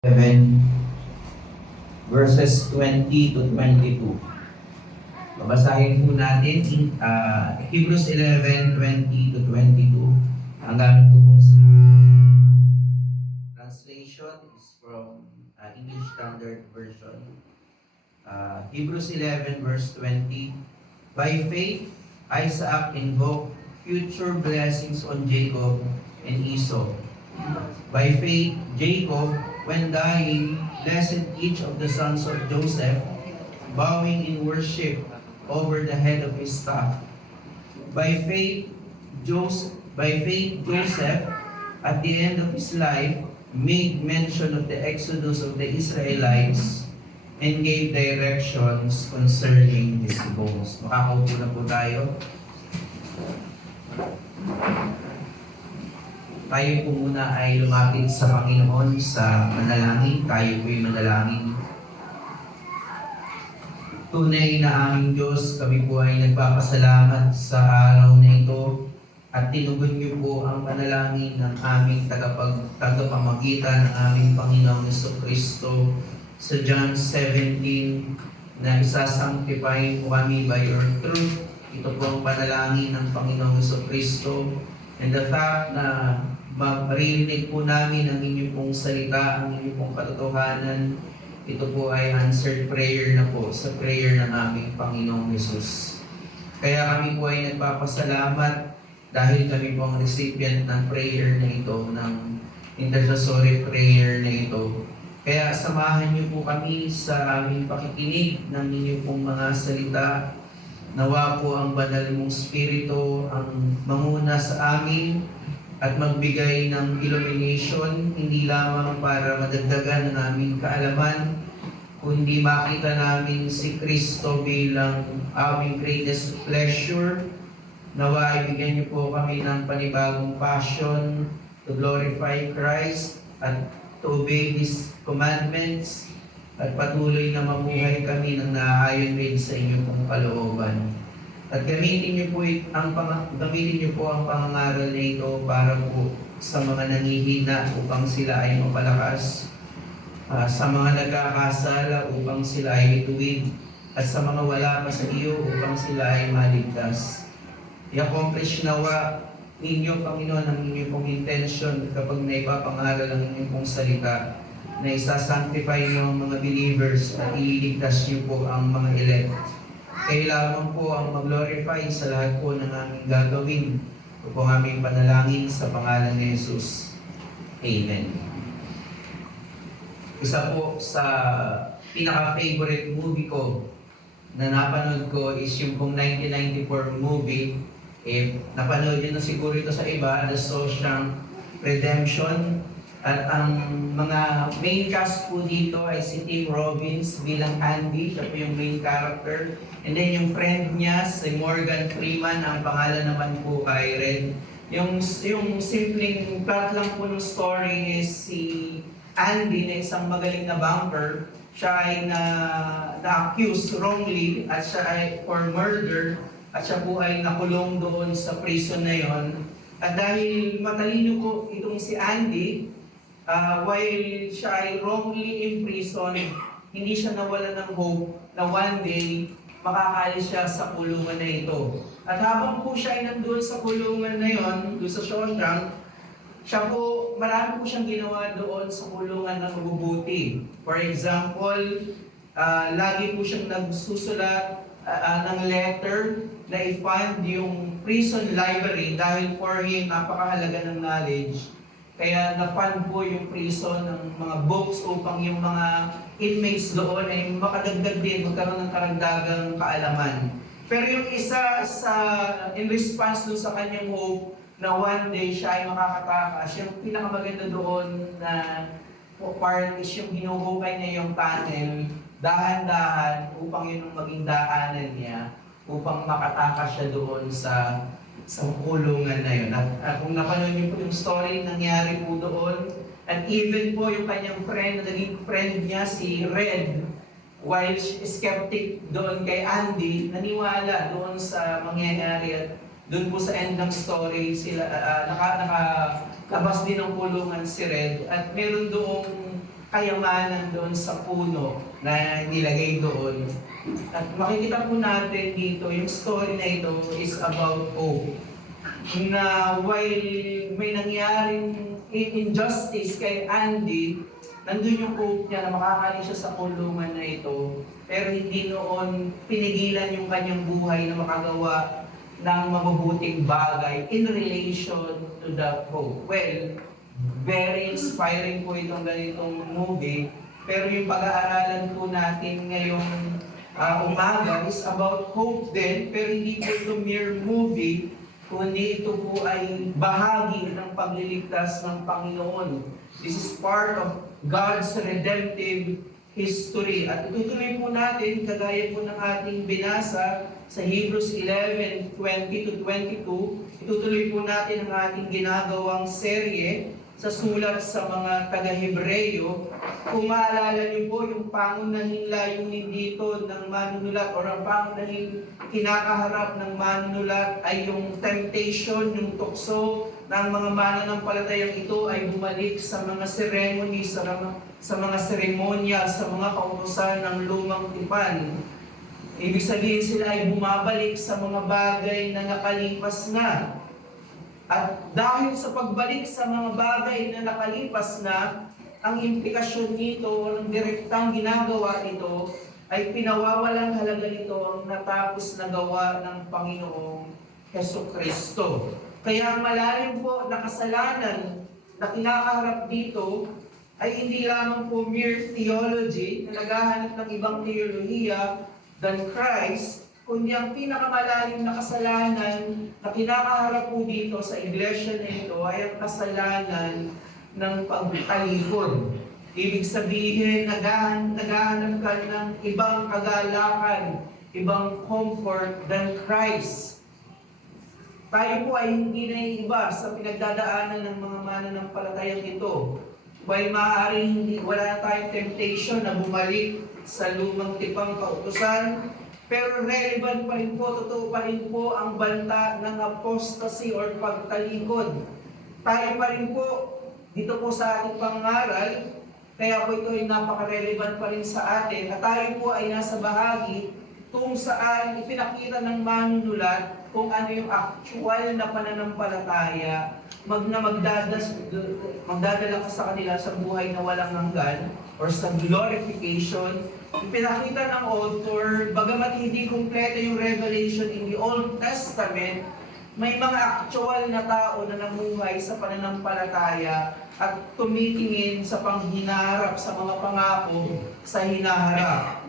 11 verses 20 to 22. Babasahin po natin Hebrews 11, 20 to 22. Ang gamit ko pong translation is from English Standard Version. Hebrews 11 verse 20. By faith, Isaac invoked future blessings on Jacob and Esau. By faith, Jacob, when dying, blessed each of the sons of Joseph, bowing in worship over the head of his staff. By faith, Joseph, at the end of his life, made mention of the exodus of the Israelites and gave directions concerning his bones. Makakaupo na po tayo. Tayo po muna ay lumapit sa Panginoon sa manalangin. Tayo po ay manalangin. Tunay na aming Diyos, kami po ay nagpapasalamat sa araw na ito at tinugon niyo po ang panalangin ng aming tagapamagitan ng aming Panginoong Jesucristo sa John 17 na isasanctify po kami by your truth. Ito po ang panalangin ng Panginoong Jesucristo. And the fact na maririnig po namin ang inyong pong salita, ang inyong pong katotohanan, ito po ay answered prayer na po sa prayer ng aming Panginoong Jesus. Kaya kami po ay nagpapasalamat dahil kami po ang recipient ng prayer na ito, ng intercessory prayer na ito. Kaya samahan niyo po kami sa aming pakikinig ng inyong pong mga salita. Nawa po ang banal mong Espiritu ang manguna sa amin at magbigay ng illumination, hindi lamang para madagdagan ang aming kaalaman, kundi makita namin si Kristo bilang aming greatest pleasure. Nawa ibigyan niyo po kami ng panibagong passion to glorify Christ at to obey His commandments, at patuloy na mamuhay kami ng naaayon rin sa inyong pong kalooban. At gamitin niyo po ang pangangaral na ito para po sa mga nangihina upang sila ay mapalakas, sa mga nagkakasala upang sila ay ituwid, at sa mga wala pa sa iyo upang sila ay maligtas. I-accomplish nawa ninyo, Panginoon, ang inyong pong intention kapag naipapangaral ang inyong pong salita, na isasanctify niyo ang mga believers at iligtas niyo po ang mga elect. Kailangan po ang mag-glorify sa lahat po ng aming gagawin. Ito po ang aming panalangin sa pangalan ni Jesus. Amen. Isa po sa pinaka-favorite movie ko na napanood ko is yung pong 1994 movie. Napanood yun na siguro ito sa iba, The Shawshank Redemption. At ang mga main cast po dito ay si Tim Robbins bilang Andy, siya po yung main character. And then yung friend niya, si Morgan Freeman, ang pangalan naman po ay Red. Yung simpleng plot lang po ng story is si Andy na isang magaling na banker. Siya ay na-accused wrongly at siya ay for murder, at siya po ay nakulong doon sa prison na yon. At dahil matalino po itong si Andy, while siya ay wrongly imprisoned, hindi siya nawala ng hope na one day makakaalis siya sa kulungan na ito. At habang po siya ay nandun sa kulungan na yon, doon sa Shawshank, siya po, marami po siyang ginawa doon sa kulungan na mabubuti. For example, lagi po siyang nagsusulat ng letter na i-fund yung prison library dahil for him, napakahalaga ng knowledge. Kaya na-fund po yung prison ng mga books upang yung mga inmates doon ay makadagdag din, magkaroon ng karagdagang kaalaman. Pero yung isa in response doon sa kanyang hope na one day siya ay makakatakas, yung pinakamaganda doon na part is yung hinuhukay niya yung tunnel, dahan-dahan upang yun ang maging daanan niya, upang makatakas siya doon sa kulungan na yun. At kung napanood niyo po yung story, nangyari po doon. And even po yung kanyang friend, naging friend niya, si Red, while skeptic doon kay Andy, naniwala doon sa mangyayari. At doon po sa end ng story, sila nakalabas din ng kulungan si Red. At meron doong kayamanan doon sa puno na nilagay doon. At makikita po natin dito, yung story na ito is about hope. Na while may nangyaring injustice kay Andy, nandun yung hope niya na makakalis siya sa kulungan na ito. Pero hindi noon pinigilan yung kanyang buhay na makagawa ng mabubuting bagay in relation to the hope. Well, very inspiring po itong ganitong movie. Pero yung pag-aaralan po natin ngayong umaga is about hope din. Pero hindi po ito mere movie, kundi ito po ay bahagi ng pagliligtas ng Panginoon. This is part of God's redemptive history. At itutuloy po natin, kagaya po ng ating binasa sa Hebrews 11:20 to 22, itutuloy po natin ang ating ginagawang serye sa sulat sa mga taga-Hebreyo. Kung maalala niyo po, yung pangunahing layunin dito ng manunulat o ang pangunahing kinakaharap ng manunulat ay yung temptation, yung tukso ng mga mananampalatayang ito ay bumalik sa mga ceremony, sa mga seremonya, sa mga kautusan ng lumang tipan. Ibig sabihin sila ay bumabalik sa mga bagay na nakalipas na. At dahil sa pagbalik sa mga bagay na nakalipas na, ang implikasyon nito, ang direktang ginagawa nito, ay pinawawalang halaga nito ang natapos na gawa ng Panginoong Hesukristo. Kaya ang malalim po na kasalanan na kinakaharap dito ay hindi lamang po mere theology na naghahanap ng ibang teolohiya than Christ, kundi ang pinakamalalim na kasalanan na kinakaharap po dito sa iglesia na ito ay ang kasalanan ng pagtalikod. Ibig sabihin, naghahanap ka ng ibang kagalakan, ibang comfort than Christ. Tayo po ay hindi naiiba sa pinagdadaanan ng mga mananampalatayang ito. While maaaring wala tayong temptation na bumalik sa lumang tipang kautusan, pero relevant pa rin po, totoo pa rin po ang banta ng apostasy or pagtalikod. Tayo pa rin po, dito po sa ating pangaral, kaya po ito ay napaka-relevant pa rin sa atin, at tayo po ay nasa bahagi kung saan ipinakita ng manunulat kung ano yung actual na pananampalataya magdadala ka sa kanila sa buhay na walang hanggan or sa glorification. Pinakita ng author, bagamat hindi kumpleto yung revelation in the Old Testament, may mga actual na tao na namuhay sa pananampalataya at tumitingin sa panghinaharap sa mga pangako sa hinaharap.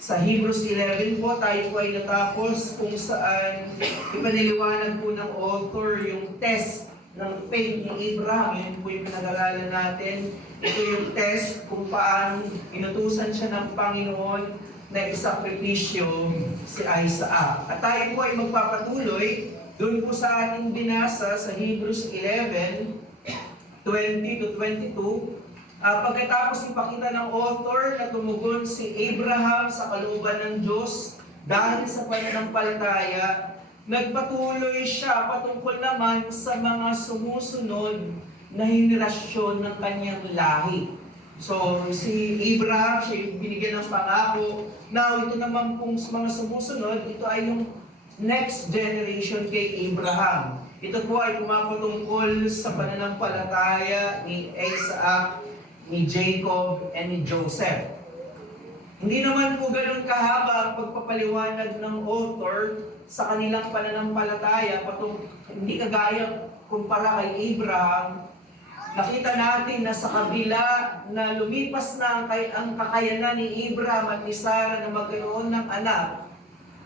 Sa Hebrews 11 po, tayo po ay natapos kung saan ipaniliwanag po ng author yung test ng faith ni Abraham. Yun po yung pinag-aralan natin. Ito yung test kung paano inutusan siya ng Panginoon na isakripisyo si Isaac. At tayo po ay magpapatuloy doon po sa ating binasa sa Hebrews 11:20 to 22. Pagkatapos ipakita ng author na tumugon si Abraham sa kalooban ng Diyos dahil sa pananampalataya, nagpatuloy siya patungkol naman sa mga sumusunod na henerasyon ng kanyang lahi. So, si Abraham, siya yung binigyan ng pangako. Now, ito naman pong mga sumusunod, ito ay yung next generation kay Abraham. Ito po ay pumapatungkol sa pananampalataya ni Isaac, ni Jacob, and ni Joseph. Hindi naman po ganun kahaba ang pagpapaliwanag ng author sa kanilang pananampalataya, hindi kagaya kumpara kay Abraham. Nakita natin na sa kabila na lumipas na ang kakayanan ni Abraham at ni Sarah na magkaroon ng anak,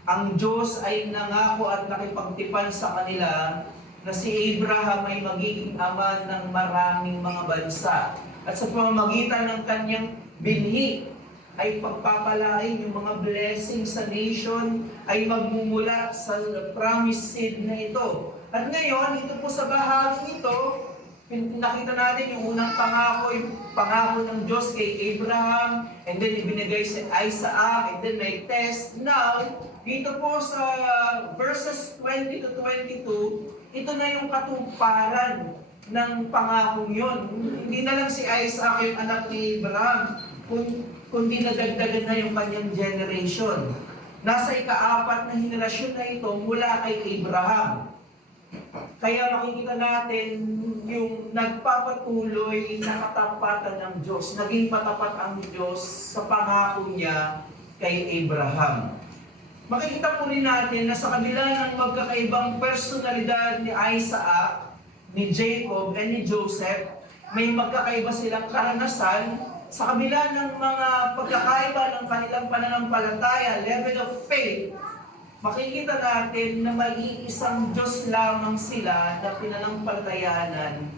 ang Diyos ay nangako at nakipagtipan sa kanila na si Abraham ay magiging ama ng maraming mga bansa. At sa pamamagitan ng kanyang binhi, ay pagpapalain yung mga blessings sa nation ay magmumula sa promised seed na ito. At ngayon, ito po sa bahagi ito, nakita natin yung unang pangako, yung pangako ng Diyos kay Abraham, and then ibinigay si Isaac, and then may test. Now, dito po sa verses 20 to 22, ito na yung katuparan ng pangakong yun. Hindi na lang si Isaac yung anak ni Abraham, kundi nadagdagan na yung kanyang generation. Nasa ika-4 na henerasyon na ito mula kay Abraham. Kaya makikita natin yung nagpapatuloy na katapatan ng Diyos. Naging matapat ang Diyos sa pangako niya kay Abraham. Makikita po rin natin na sa kabila ng magkakaibang personalidad ni Isaac, ni Jacob, and ni Joseph, may magkakaiba silang karanasan sa kabila ng mga pagkakaiba ng kanilang pananampalataya, level of faith. Makikita natin na mag-iisang Diyos lamang sila na pinanampalatayanan,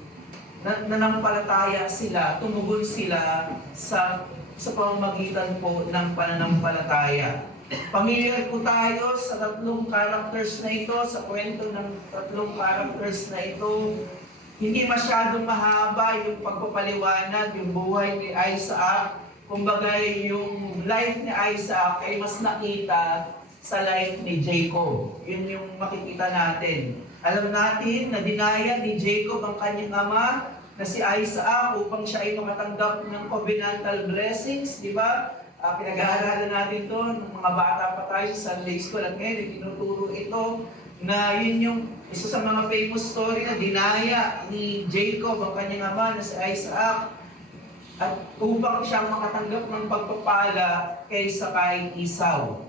nanampalataya sila, tumugon sila sa pamamagitan po ng pananampalataya. Familiar po tayo sa tatlong characters na ito, sa kwento ng tatlong characters na ito. Hindi masyadong mahaba yung pagpapaliwanag, yung buhay ni Isaac. Kumbaga yung life ni Isaac ay mas nakita sa life ni Jacob. Yun yung makikita natin. Alam natin na dinaya ni Jacob ang kanyang ama na si Isaac upang siya ay makatanggap ng covenantal blessings, di ba? Pinag-aaralan natin to ng mga bata pa tayo sa Sunday School at ngayon tinuturo ito na yun yung isa sa mga famous story na dinaya ni Jacob ang kanyang ama na si Isaac at upang siyang makatanggap ng pagpapala kaysa kay Esau.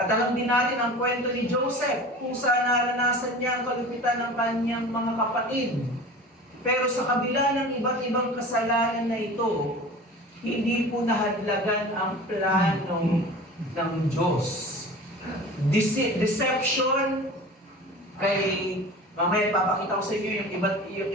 At alam din natin ang kwento ni Joseph kung saan naranasan niya ang kalupitan ng kanyang mga kapatid. Pero sa kabila ng iba't ibang kasalanan na ito, hindi po nahadlagan ang plano ng Diyos. Deception, kay mamaya papakita ko sa inyo yung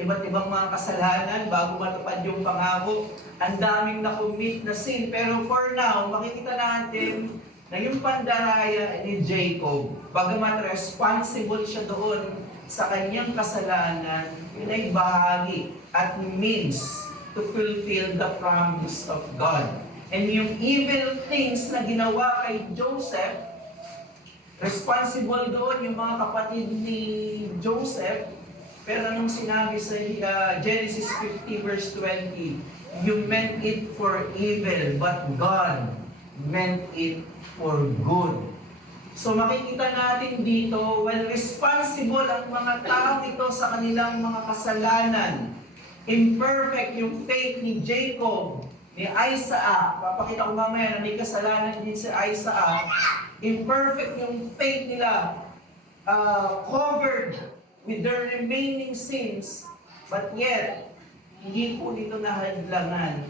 iba't ibang mga kasalanan bago matupad yung pangako. Ang daming na-commit na sin. Pero for now, makikita natin na yung pandaraya ni Jacob, bagamat responsible siya doon sa kanyang kasalanan, yun ay bahagi at means to fulfill the promise of God. And yung evil things na ginawa kay Joseph, responsible doon yung mga kapatid ni Joseph, pero anong sinabi sa Genesis 50 verse 20, you meant it for evil, but God meant it for good. So makikita natin dito, when responsible ang mga tao ito sa kanilang mga kasalanan, imperfect yung faith ni Jacob, ni Isaac, papakita ko mamaya na may kasalanan din si Isaac, imperfect yung faith nila, covered with their remaining sins, but yet, hindi po nito nahadlangan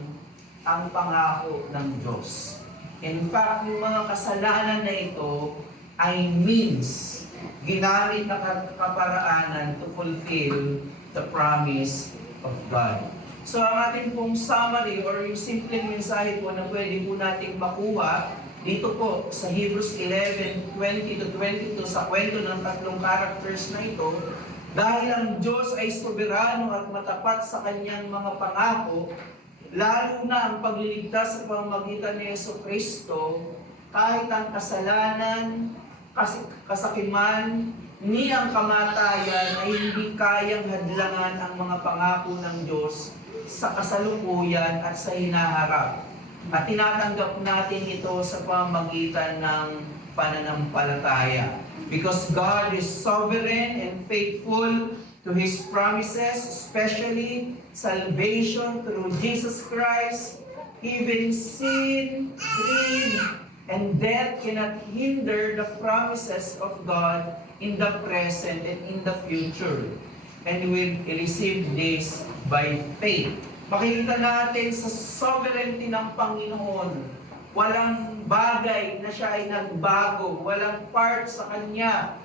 ang pangako ng Diyos. In fact, yung mga kasalanan na ito ay means, ginamit na kaparaanan to fulfill the promise of God. So ang ating pong summary or yung simpleng mensahe po na pwede po nating makuha dito po sa Hebrews 11:20-22 sa kwento ng tatlong characters na ito, dahil ang Diyos ay soberano at matapat sa kanyang mga pangako, lalo na ang pagliligtas sa pamamagitan ni Jesucristo, kahit ang kasalanan, kasakiman, ni ang kamatayan ay hindi kayang hadlangan ang mga pangako ng Diyos sa kasalukuyan at sa hinaharap. At tinatanggap natin ito sa pamamagitan ng pananampalataya. Because God is sovereign and faithful to His promises, especially salvation through Jesus Christ. Even sin, greed, and death cannot hinder the promises of God in the present and in the future. And we receive this by faith. Makikita natin sa sovereignty ng Panginoon, walang bagay na siya ay nagbago, walang part sa Kanya.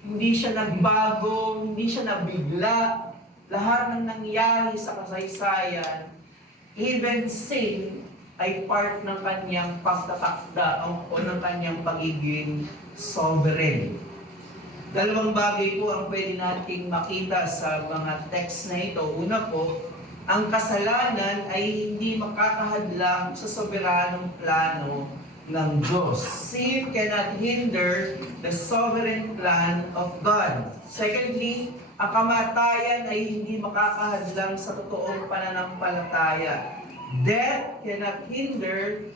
Hindi siya nagbago, hindi siya nabigla. Lahat ng nangyari sa kasaysayan, even sin, ay part ng Kanyang pagtatakda o ng Kanyang pagiging sovereign. Dalawang bagay po ang pwede nating makita sa mga text na ito. Una po, ang kasalanan ay hindi makakahadlang sa soberanong plano ng Diyos. Sin cannot hinder the sovereign plan of God. Secondly, ang kamatayan ay hindi makakahadlang sa totoong pananampalataya. Death cannot hinder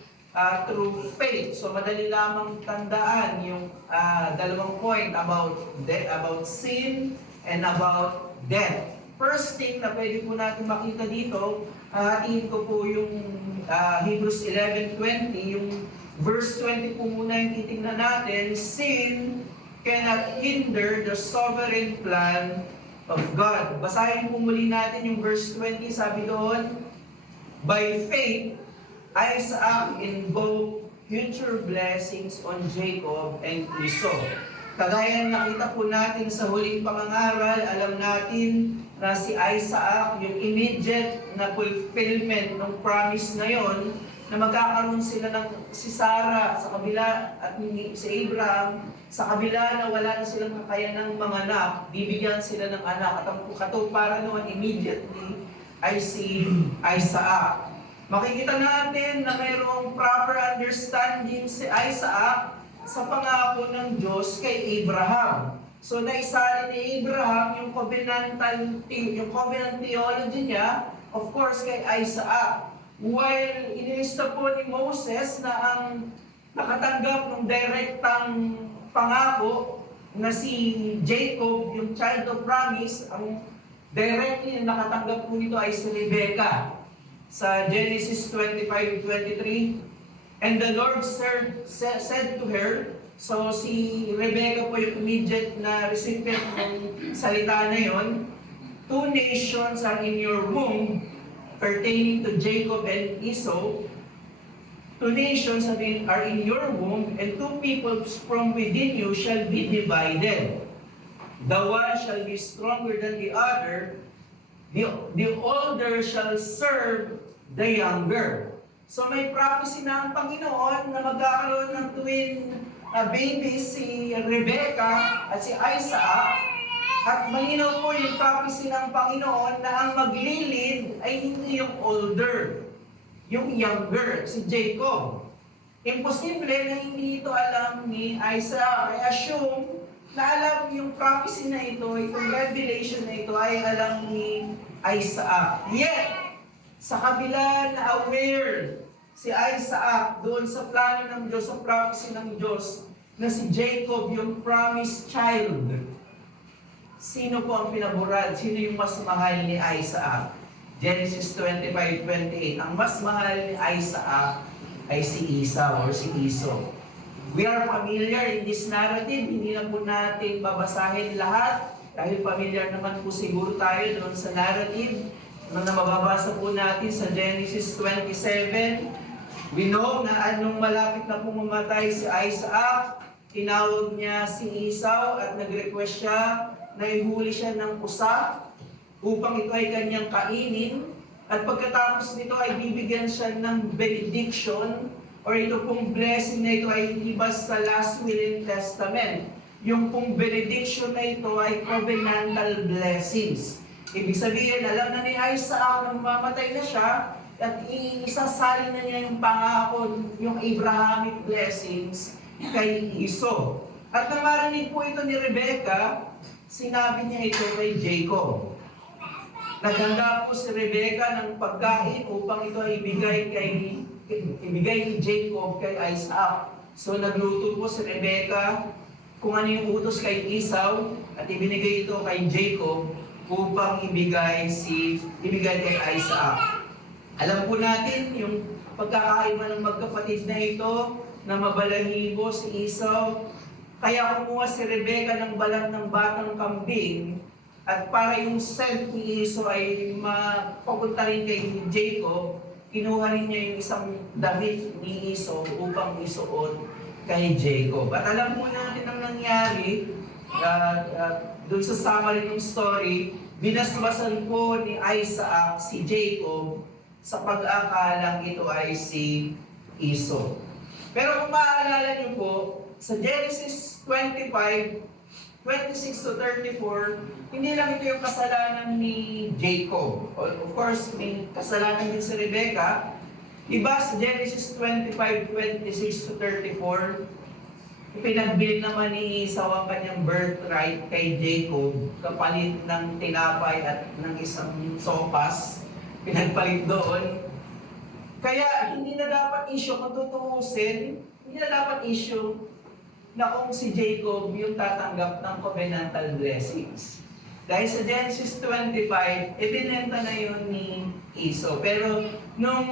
through faith. So madali lamang tandaan yung dalawang point about about sin and about death. First thing na pwede po natin makita dito, hatiin ko po yung Hebrews 11:20, yung verse 20 po muna yung titingnan natin. Sin cannot hinder the sovereign plan of God. Basahin po muli natin yung verse 20, sabi doon, by faith, Isaac invoked future blessings on Jacob and Esau. Kagaya nakita po natin sa huling pangangaral, alam natin na si Isaac, yung immediate na fulfillment ng promise na yon, na magkakaroon sila ng si Sarah sa kabila at si Abraham sa kabila na wala na silang kakayanang mga anak, bibigyan sila ng anak at ang katuparan naman immediately ay si Isaac. Makikita natin na mayroong proper understanding si Isaac sa pangako ng Diyos kay Abraham. So naisali ni Abraham yung covenant theology niya, of course kay Isaac. While inilista po ni Moses na ang nakatanggap ng direktang pangako na si Jacob, yung child of promise, ang directly na nakatanggap po nito ay si Rebecca. Sa Genesis 25:23, and the Lord said to her, so si Rebecca po yung immediate na recipient ng salita na yon, two nations are in your womb, pertaining to Jacob and Esau. Two nations are in your womb, and two peoples from within you shall be divided. The one shall be stronger than the other. The older shall serve the younger. So may prophecy na ang Panginoon na magkakaroon ng twin babies, si Rebecca at si Isaac. At malinaw po yung prophecy ng Panginoon na ang maglilid ay hindi yung older, yung younger, si Jacob. Imposible na hindi ito alam ni Isaac. I assume na alam yung prophecy na ito, itong revelation na ito ay alam ni Isaac. Yet, sa kabila na aware si Isaac doon sa plano ng Diyos, sa prophecy ng Diyos, na si Jacob yung promised child, sino po ang pinaborad? Sino yung mas mahal ni Isaac? Genesis 25:28. Ang mas mahal ni Isaac ay si Esau or si Esau. We are familiar in this narrative. Hindi na po natin babasahin lahat dahil familiar naman po siguro tayo doon sa narrative na mababasa po natin sa Genesis 27. We know na anong malapit na po mamatay si Isaac, tinawag niya si Esau at nag-request siya na ihuli siya ng pusa upang ito ay kanyang kainin. At pagkatapos nito ay bibigyan siya ng benediction or ito pong blessing na ito ay hindi basta last will and testament. Yung pong benediction na ito ay covenantal blessings. Ibig sabihin, alam na ni Isaac na mamatay na siya at isasali na niya yung pangako, yung Abrahamic blessings kay Esau. At nang marinig po ito ni Rebecca, sinabi niya ito kay Jacob. Naghanda po si Rebecca ng pagkain upang ito ay ibigay ni Jacob kay Isaac. So nagluto po si Rebecca kung ano yung utos kay Esau at ibinigay ito kay Jacob upang ibigay kay Isaac. Alam po natin yung pagkakaiba ng magkapatid na ito na mabalahibo si Esau. Kaya kumuha si Rebecca ng balat ng batang kambing at para yung scent ni Esau ay mapapunta rin kay Jacob, kinuha rin niya yung isang damit ni Esau upang isuot kay Jacob. At alam mo natin ang nangyari, doon sa summary ng story, binasbasan po ni Isaac si Jacob sa pag-aakalang ito ay si Esau. Pero kung maaalala niyo po, sa Genesis 25:26-34, hindi lang ito yung kasalanan ni Jacob. Of course, may kasalanan din si Rebecca. Iba sa Genesis 25:26-34, Ipinagbili naman ni Esau ang kanyang birthright kay Jacob, kapalit ng tinapay at ng isang sopas, pinagpalit doon. Kaya hindi na dapat issue, kung tutuusin, hindi na dapat issue na kung si Jacob yung tatanggap ng covenantal blessings. Dahil sa Genesis 25, ibinenta na yun ni Esau. Pero nung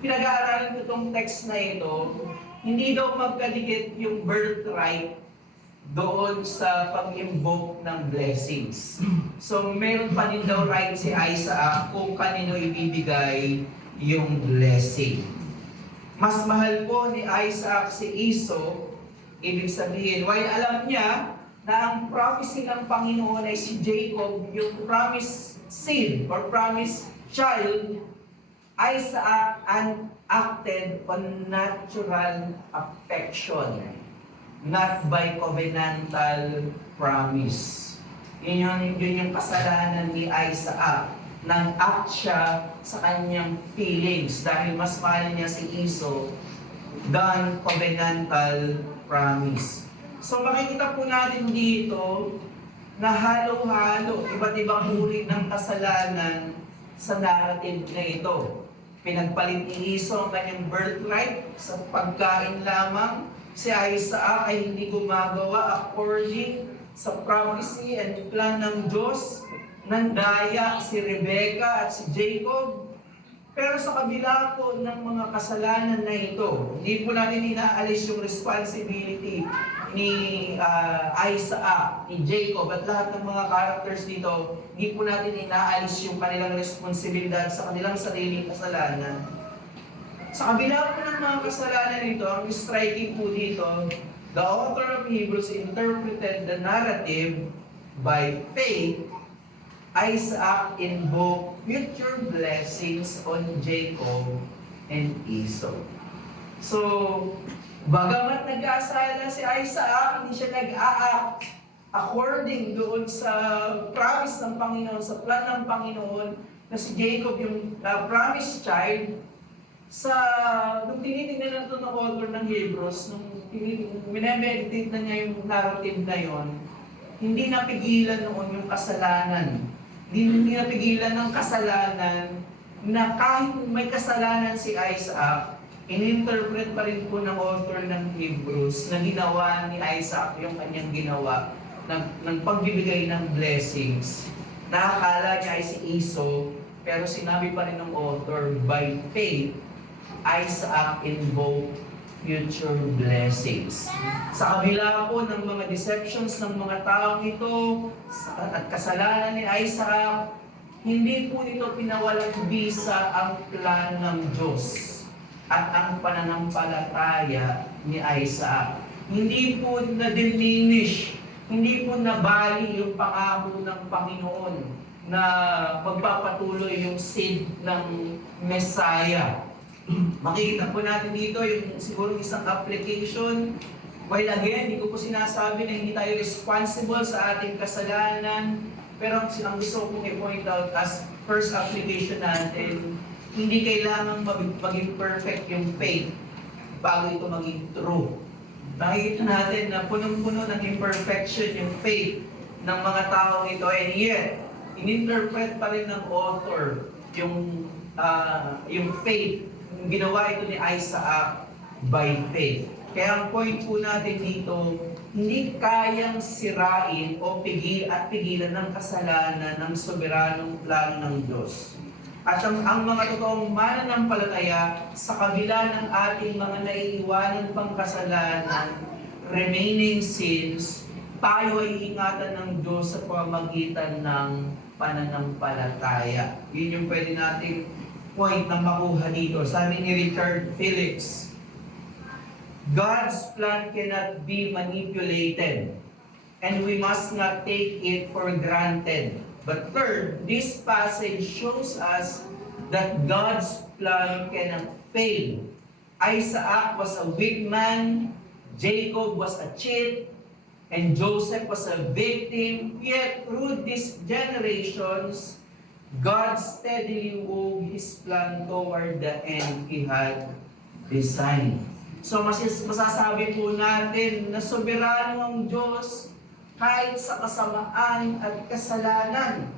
pinag-aaralan ko itong text na ito, hindi daw magkadikit yung birthright doon sa pag-invoke ng blessings. So meron pa din daw right si Isaac kung kanino ibibigay yung blessing. Mas mahal po ni Isaac si Esau, ibig sabihin, while alam niya na ang prophecy ng Panginoon ay si Jacob, yung promised seed or promised child, Isaac acted on natural affection, not by covenantal promise. Yun yung kasalanan ni Isaac. Nang-act siya sa kanyang feelings dahil mas mahal niya si Esau than covenantal promise. So makikita po natin dito na halo-halo, iba't ibang uri ng kasalanan sa narrative na ito. Pinagpalit ni Esau ang kanyang birthright sa pagkain lamang. Si Isaac ay hindi gumagawa according sa prophecy and plan ng Diyos. Nandaya si Rebecca at si Jacob. Pero sa kabila po ng mga kasalanan na ito, hindi po natin inaalis yung responsibility ni Isaac, ni Jacob, at lahat ng mga characters dito, hindi po natin inaalis yung kanilang responsibilidad sa kanilang sariling kasalanan. Sa kabila po ng mga kasalanan nito, ang striking po dito, the author of Hebrews interpreted the narrative by faith. Isaac invoked future blessings on Jacob and Esau. So, bagamat nag-aasala si Isaac, hindi siya nag-a-act according doon sa promise ng Panginoon, sa plan ng Panginoon, na si Jacob yung promised child. Nung tinitingnan na ito ng author ng Hebrews, nung minemeditate na niya yung narrative na yon, hindi napigilan noon yung kasalanan. Hindi napigilan ng kasalanan na kahit may kasalanan si Isaac, ininterpret pa rin po ng author ng Hebrews na ginawa ni Isaac yung kanyang ginawa ng pagbibigay ng blessings. Nakakala niya ay si Esau, pero sinabi pa rin ng author, by faith, Isaac invoked future blessings. Sa kabila po ng mga deceptions ng mga taong ito at kasalanan ni Isaac, hindi po ito pinawalang bisa ang plan ng Diyos at ang pananampalataya ni Isaac. Hindi po na-diminish, hindi po nabali yung pangako ng Panginoon na magpapatuloy yung seed ng Messiah. Makikita po natin dito yung siguro isang application. While again, hindi ko po sinasabi na hindi tayo responsible sa ating kasalanan. Pero ang gusto kong i-point out as first application natin, hindi kailangan maging perfect yung faith bago ito maging true. Nakikita natin na punong-puno ng imperfection yung faith ng mga taong ito, and yet, ininterpret pa rin ng author yung faith. Ginawa ito ni Isaac by faith. Kaya ang point po natin dito, hindi kayang sirain o pigilan ng kasalanan ng soberanong plano ng Diyos. At ang mga totoong mananampalataya sa kabila ng ating mga naiiwanan pang kasalanan, remaining sins, tayo ay ingatan ng Diyos sa pamamagitan ng pananampalataya. Yun yung pwede nating point na makuha dito. Sabi ni Richard Phillips, God's plan cannot be manipulated and we must not take it for granted. But third, this passage shows us that God's plan cannot fail. Isaac was a weak man, Jacob was a cheat, and Joseph was a victim. Yet through these generations, God steadily wove His plan toward the end He had designed. So masasabi po natin na soberano ang Diyos kahit sa kasamaan at kasalanan.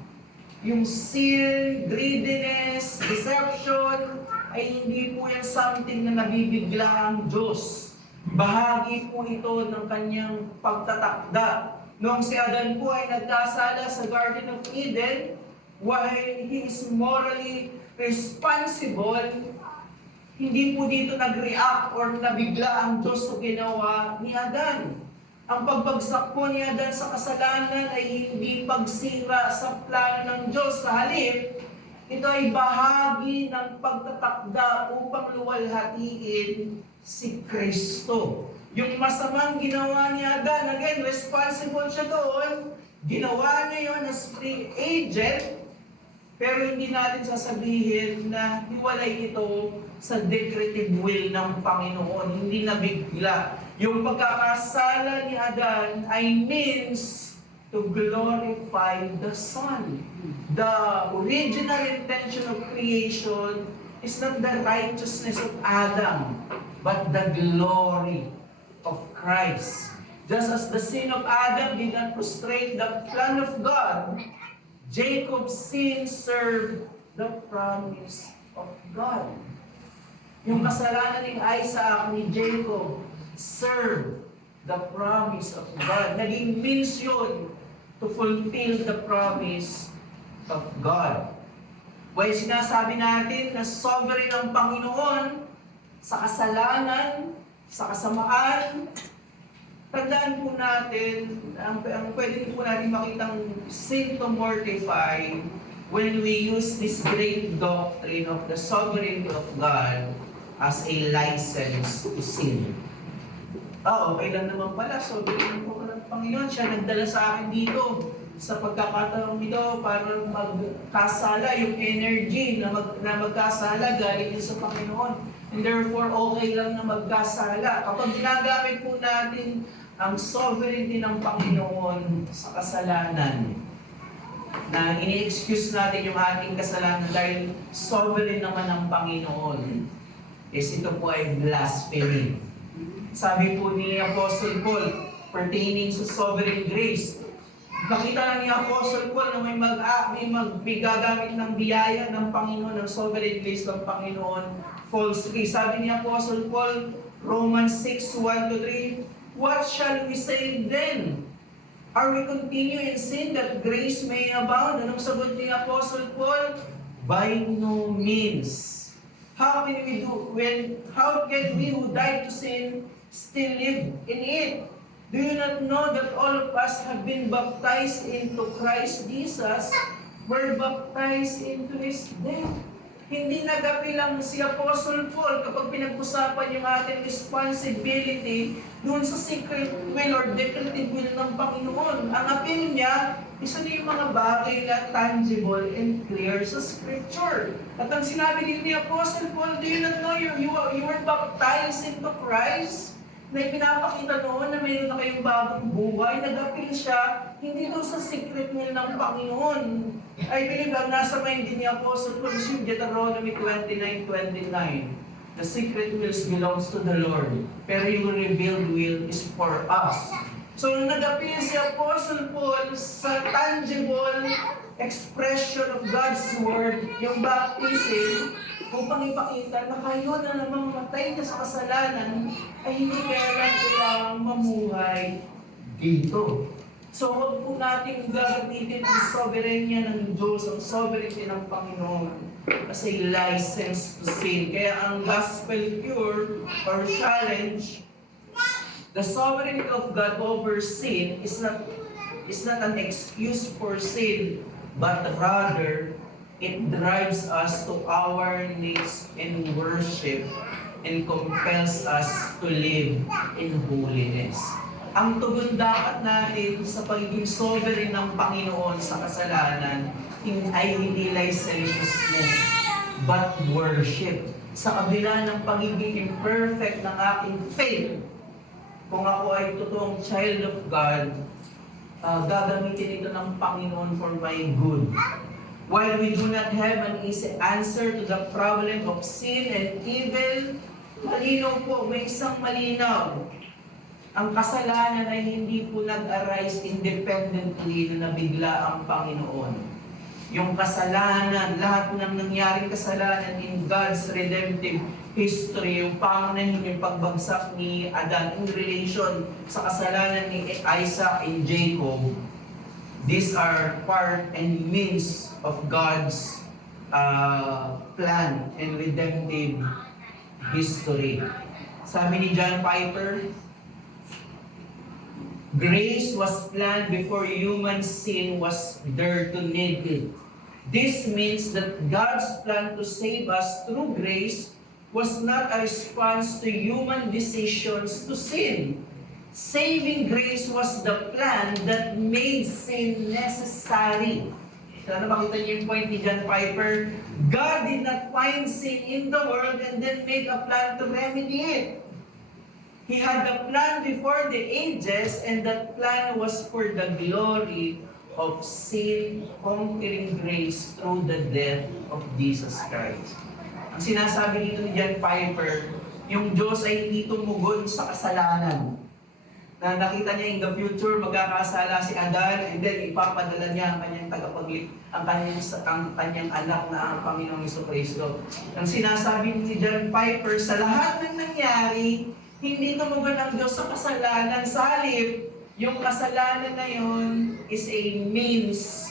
Yung sin, greediness, deception, ay hindi po yan something na nabibigla ang Diyos. Bahagi po ito ng kanyang pagtatakda. Noong si Adan po ay nagkasala sa Garden of Eden, while he is morally responsible, hindi po dito nag-react or nabigla ang Diyos sa ginawa ni Adan. Ang pagbagsak po ni Adan sa kasalanan ay hindi pagsira sa plano ng Diyos. Sa halip, ito ay bahagi ng pagtatakda upang luwalhatiin si Kristo. Yung masamang ginawa ni Adan, again, responsible siya doon, ginawa niya yun as free agent, pero hindi natin sasabihin na hiwalay ito sa decretive will ng Panginoon. Hindi nabigla. Yung pagkakasala ni Adan ay means to glorify the Son. The original intention of creation is not the righteousness of Adam, but the glory of Christ. Just as the sin of Adam did not frustrate the plan of God, Jacob's sin served the promise of God. Yung kasalanan ni Isaac, ni Jacob, served the promise of God. Naging means yun to fulfill the promise of God. Kaya sinasabi natin na sovereign ang Panginoon sa kasalanan, sa kasamaan. Tandaan po natin, ang pwede po natin makitang sin to mortify when we use this great doctrine of the sovereignty of God as a license to sin. Okay lang naman pala, sovereign po ng Panginoon. Siya nagdala sa akin dito sa pagkakataong ito para magkasala yung energy na magkasala galing din sa Panginoon. And therefore, okay lang na magkasala. Kapag ginagamit po natin ang sovereignty ng Panginoon sa kasalanan, na ini-excuse natin yung ating kasalanan dahil sovereign naman ang Panginoon, is ito po ay blasphemy. Sabi po ni Apostle Paul, pertaining sa sovereign grace, nakita na ni Apostle Paul na may gagamit ng biyaya ng Panginoon, ng sovereign grace ng Panginoon, falsely. Sabi ni Apostle Paul, Romans 6:1-3, what shall we say then? Are we continue in sin that grace may abound? Anong sagot ni Apostle Paul? By no means. How can we who died to sin still live in it? Do you not know that all of us have been baptized into Christ Jesus? Were baptized into His death. Hindi nagapilang si Apostle Paul kapag pinag-usapan yung ating responsibility doon sa secret will or decretive will ng Panginoon. Ang appeal niya, isa na yung mga bagay na tangible and clear sa Scripture. At ang sinabi din ni Apostle Paul, do you not know you were baptized into Christ? Na ipinapakita noon na mayroon na kayong bagong buhay, nag-appeal siya, hindi doon sa secret will ng Panginoon. I believe ang nasa mind din ni Apostle Paul is yung Deuteronomy 29:29. The secret will belongs to the Lord, pero yung revealed will is for us. So nag-appeal si Apostle Paul sa tangible expression of God's Word, yung baptism, upang ipakita na kayo na namang matay na sa kasalanan ay hindi kailangang mamuhay dito. So huwag po natin gagamitin ang soberenya ng Diyos, ang sovereignty ng Panginoon as a license to sin. Kaya ang gospel cure or challenge, the sovereignty of God over sin is not an excuse for sin, but rather it drives us to our needs in worship and compels us to live in holiness. Ang tugon dapat natin sa pagiging sovereign ng Panginoon sa kasalanan ay hindi licentiousness, but worship. Sa kabila ng pagiging imperfect ng aking faith, kung ako ay totoong child of God, gagamitin ito ng Panginoon for my good. While we do not have an easy answer to the problem of sin and evil, Malinaw po, may isang malinaw. Ang kasalanan ay hindi po nag-arise independently na nabigla ang Panginoon. Yung kasalanan, lahat ng nangyaring kasalanan in God's redemptive history, yung pangunahin, yung pagbagsak ni Adan in relation sa kasalanan ni Isaac and Jacob, these are part and means of God's plan and redemptive history. Sabi ni John Piper, grace was planned before human sin was there to need it. This means that God's plan to save us through grace was not a response to human decisions to sin. Saving grace was the plan that made sin necessary. Sana makita niyo yung point ni John Piper. God did not find sin in the world and then make a plan to remedy it. He had a plan before the ages, and that plan was for the glory of sin conquering grace through the death of Jesus Christ. Ang sinasabi dito ni John Piper, yung Diyos ay hindi tumugon sa kasalanan. Na nakita niya in the future, magkakasala si Adan, and then ipapadala niya ang kanyang ang kanyang anak na ang Panginoong Jesucristo. Ang sinasabi ni John Piper, sa lahat ng nangyari, hindi tumugon ang Diyos sa kasalanan. Sa halip, yung kasalanan na yun is a means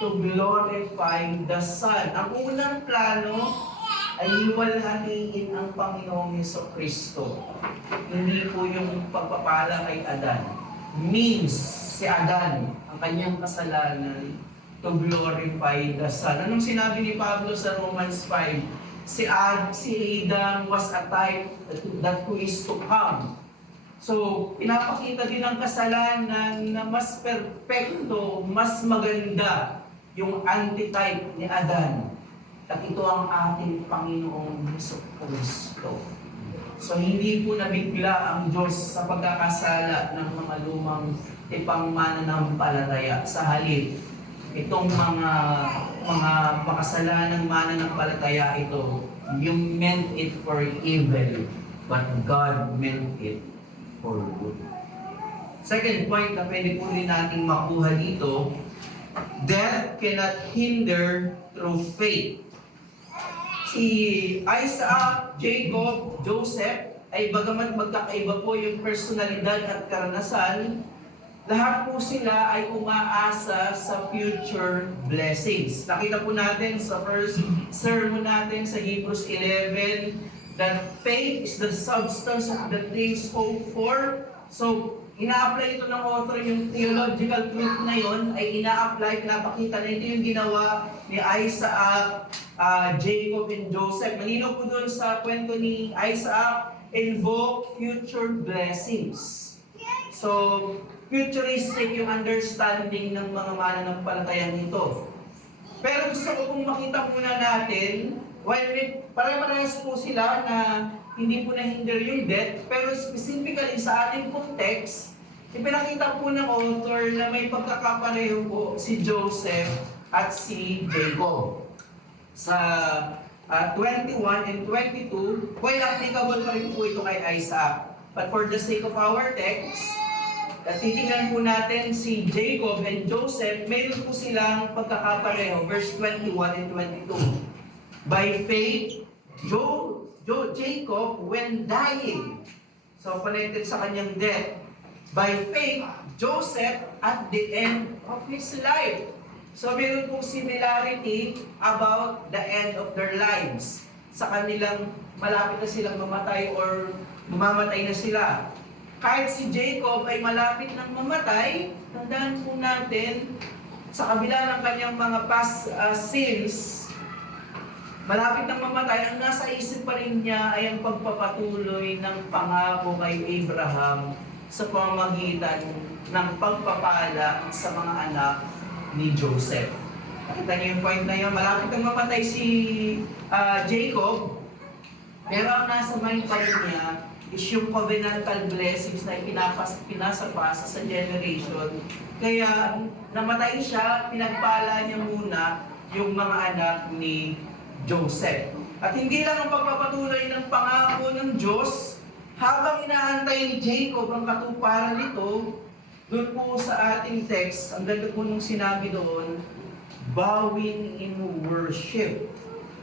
to glorify the Son. Ang unang plano ay iwalhatiin ang Panginoong Jesucristo. Hindi po yung pagpapala kay Adan. Means si Adan, ang kanyang kasalanan, to glorify the Son. Anong sinabi ni Pablo sa Romans 5? Si Adam was a type that who is to come. So, pinapakita din ng kasalanan na mas perfecto, mas maganda yung antitype ni Adan. At ito ang ating Panginoong Jesucristo. So, hindi po nabigla ang Diyos sa pagkakasala ng mga lumang tipang mananampalataya. Sa halip, itong mga makasalanang mananampalataya ito, you meant it for evil, but God meant it for good. Second point na pwede po rin nating makuha dito, death cannot hinder through faith. Si Isaac, Jacob, Joseph, ay bagamat magkakaiba po yung personalidad at karanasan, lahat po sila ay umaasa sa future blessings. Nakita po natin sa first sermon natin sa Hebrews 11 that faith is the substance of the things hoped for. So, ina-apply ito ng author, yung theological truth na yon ay ina-apply, pinapakita na ito yung ginawa ni Isaac, Jacob, and Joseph. Malinaw po doon sa kwento ni Isaac, invoke future blessings. So, futuristic yung understanding ng mga mananampalatayang ito. Pero gusto ko pong makita muna natin, while pare-parehas po sila na hindi po na-hinder yung death, pero specifically sa ating pong text, ipinakita po ng author na may pagkakapareho po si Joseph at si Jacob. Sa 21 and 22, while applicable pa rin po ito kay Isaac. But for the sake of our text, titingnan po natin si Jacob and Joseph, mayroon po silang pagkakapareho, verse 21 and 22. By faith, Jacob, when dying, so connected sa kanyang death. By faith, Joseph at the end of his life. So mayroon pong similarity about the end of their lives. Sa kanilang malapit na silang mamatay or mamamatay na sila. Kahit si Jacob ay malapit ng mamatay, tandaan po natin, sa kabila ng kanyang mga past sins, malapit ng mamatay, ang nasa isip pa rin niya ay ang pagpapatuloy ng pangako kay Abraham sa pamamagitan ng pagpapala sa mga anak ni Joseph. Nakita niyo yung point na yun, malapit ng mamatay si Jacob, pero ang nasa mind pa rin niya is yung covenantal blessings na pinasapasa sa generation. Kaya namatay siya, pinagpala niya muna yung mga anak ni Joseph. At hindi lang ang pagpapatuloy ng pangako ng Diyos, habang inaantay ni Jacob ang katuparan nito, doon po sa ating text, ang ganda po nung sinabi doon, bowing in worship.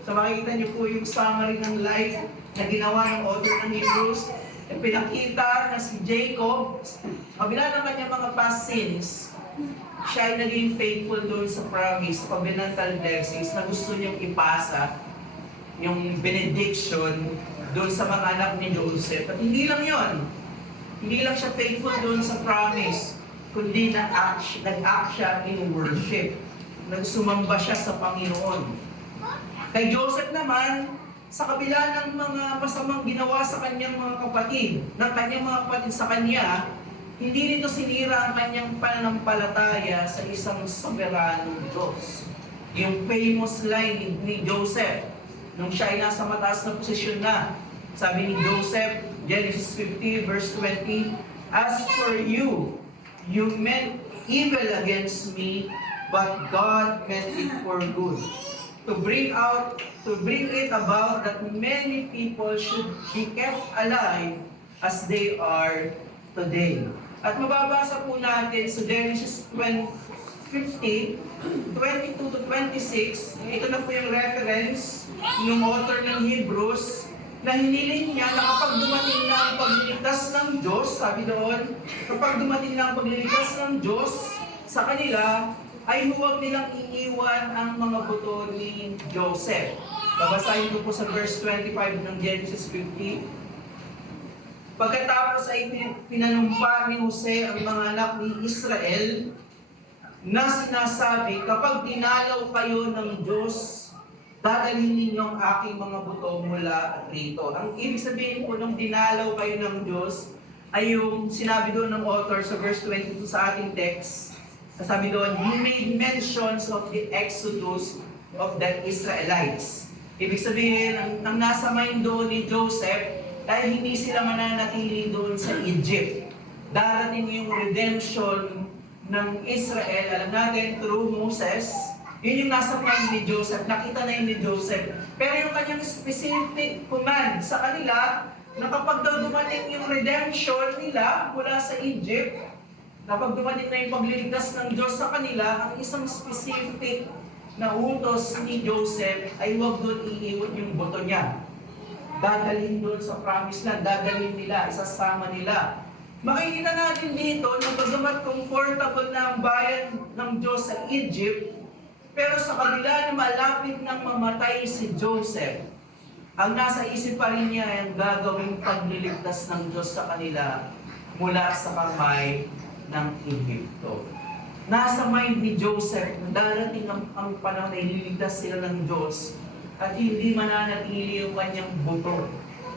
So makikita niyo po yung summary ng life na ginawa ng author ng Hebrews. Pinakita na si Jacob, kabila ng kanyang mga past sins, siya ay naging faithful doon sa promise, covenantal blessings na gusto niyang ipasa, yung benediction doon sa mga anak ni Joseph. At hindi lang yon, hindi lang siya faithful doon sa promise, kundi nag-act siya in worship. Nagsumamba siya sa Panginoon. Kay Joseph naman, sa kabila ng mga masamang ginawa sa kanyang mga kapatid, sa kanya, hindi nito sinira ang kanyang pananampalataya sa isang soberanong Diyos. Yung famous line ni Joseph, nung siya ay nasa mataas na posisyon na, sabi ni Joseph, Genesis 50 verse 20, "As for you, you meant evil against me, but God meant it for good, to bring it about that many people should be kept alive as they are today." At mababasa po natin sa Genesis 50, 22 to 26, ito na po yung reference ng author ng Hebrews, na hiniling niya na kapag dumating na ang pagliligtas ng Diyos, sabi doon, kapag dumating na ang pagliligtas ng Diyos sa kanila, ay huwag nilang iiwan ang mga buto ni Joseph. Babasahin ko po sa verse 25 ng Genesis 50. Pagkatapos ay pinanumpa ni Jose ang mga anak ni Israel na sinasabi, kapag dinalaw kayo ng Diyos, dadalhin ninyo ang aking mga buto mula rito. Ang ibig sabihin po nung dinalaw kayo ng Diyos ay yung sinabi doon ng author sa verse 22 sa ating text. Sabi doon, he made mentions of the exodus of the Israelites. Ibig sabihin, ang nasa mind doon ni Joseph, dahil hindi sila mananatili doon sa Egypt. Darating yung redemption ng Israel, alam natin, through Moses. Yun yung nasa mind ni Joseph, nakita na yun ni Joseph. Pero yung kanyang specific command sa kanila, na kapag daw dumating yung redemption nila mula sa Egypt, kapag dumating na yung pagliligtas ng Diyos sa kanila, ang isang specific na utos ni Joseph ay huwag doon iiwan yung buto niya. Dadalhin doon sa promised land, dadalhin nila, isasama nila. Makikita natin dito na bagamat comfortable na ang bayan ng Diyos sa Egypt, pero sa kabila na malapit nang mamatay si Joseph, ang nasa isip pa rin niya ay ang gagawing pagliligtas ng Diyos sa kanila mula sa kamay ng Egypto. Nasa mind ni Joseph, darating ang panahon na ililigtas sila ng Diyos at hindi mananatili yung kanyang buto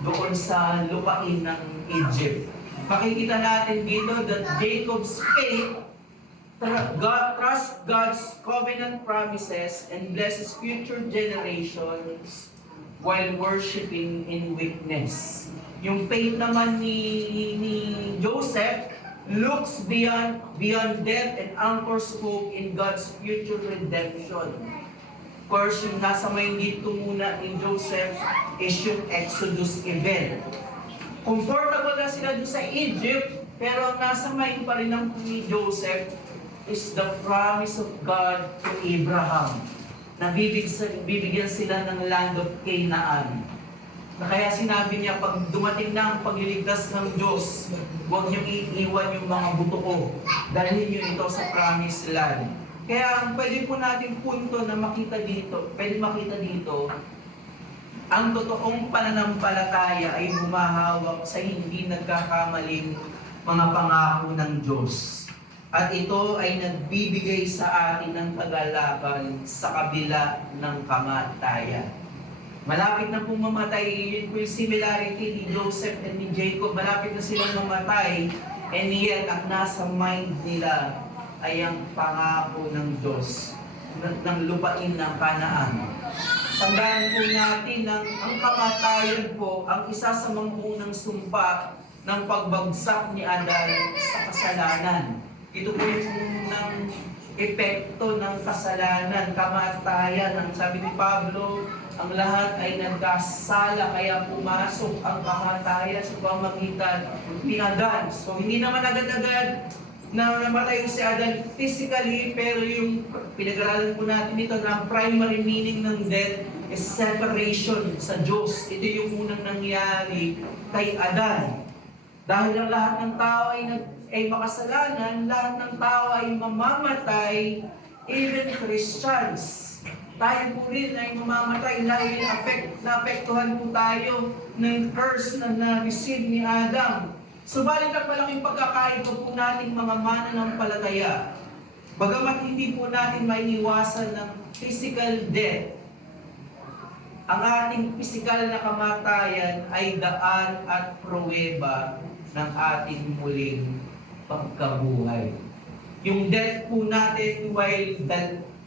doon sa lupain ng Egypt. Makikita natin dito that Jacob's faith trust God's covenant promises and blesses future generations while worshiping in weakness. Yung faith naman ni Joseph looks beyond death and anchors hope in God's future redemption. Of course, yung nasa mind dito muna ni Joseph is yung Exodus event. Comfortable na sila doon sa Egypt, pero ang nasa mind pa rin ng ni Joseph is the promise of God to Abraham, na bibigyan sila ng land of Canaan. Na kaya sinabi niya, pag dumating na ang pagliligtas ng Diyos, huwag niyong iiwan yung mga buto ko. Dalhin niyo ito sa promised land. Kaya pwede po natin punto na makita dito, ang totoong pananampalataya ay humahawak sa hindi nagkakamaling mga pangako ng Diyos. At ito ay nagbibigay sa atin ng kagalakan sa kabila ng kamatayan. Malapit na pong mamatay, yun po yung similarity ni Joseph and ni Jacob. Malapit na silang mamatay, and yet ang nasa mind nila ay ang pangako ng Diyos, ng lupain ng Kanaan. Tandaan po natin na ang kamatayan po ang isa sa mga unang sumpa ng pagbagsak ni Adan sa kasalanan. Ito po yung ng epekto ng kasalanan, kamatayan. Ang sabi ni Pablo ang lahat ay nagkasala, kaya pumasok ang kamatayan sa pamagitan ni Adan. So hindi naman agad-agad na namatay si Adan physically, pero yung pinag-aralan po natin ito na ang primary meaning ng death is separation sa Diyos. Ito yung unang nangyari kay Adan. Dahil ang lahat ng tao ay makasalanan, lahat ng tao ay mamamatay, even Christians. Tayo po rin ay mamamatay dahil naapektuhan po tayo ng curse na na-receive ni Adam. Subalit ang malaking pagkakaiba po nating mga mananampalataya, bagamat hindi po natin maiiwasan ng physical death, ang ating physical na kamatayan ay daan at pruweba ng ating muling pagkabuhay. Yung death po natin, while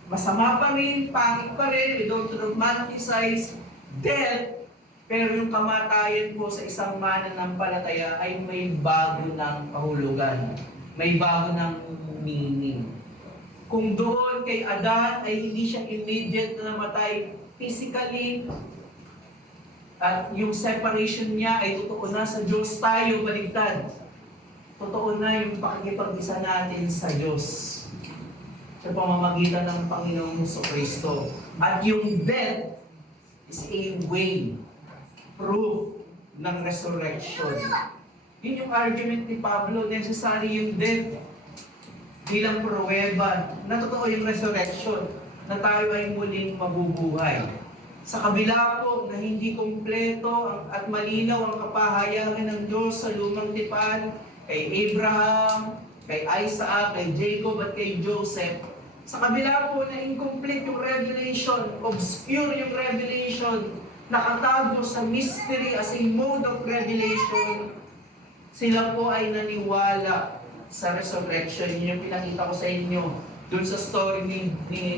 masama pa rin, pangit pa rin, we don't romanticize death, pero yung kamatayan po sa isang mananampalataya ay may bago ng kahulugan, may bago ng meaning. Kung doon kay Adan ay hindi siya immediate na namatay physically, at yung separation niya ay totoo na sa Diyos, tayo baligtad. Totoo na yung pakikipag-isa natin sa Diyos sa pamamagitan ng Panginoong Jesucristo. At yung death is a way, proof ng resurrection. Yun yung argument ni Pablo, necessary yung death bilang pruweba na totoo yung resurrection, na tayo ay muling mabubuhay. Sa kabila po na hindi kumpleto at malinaw ang kapahayagan ng Diyos sa lumang tipan, kay Abraham, kay Isaac, kay Jacob at kay Joseph, sa kabila po na incomplete yung revelation, obscure yung revelation, nakatago sa mystery as a mode of revelation, sila po ay naniwala sa resurrection. Yun yung pinakita ko sa inyo dun sa story ni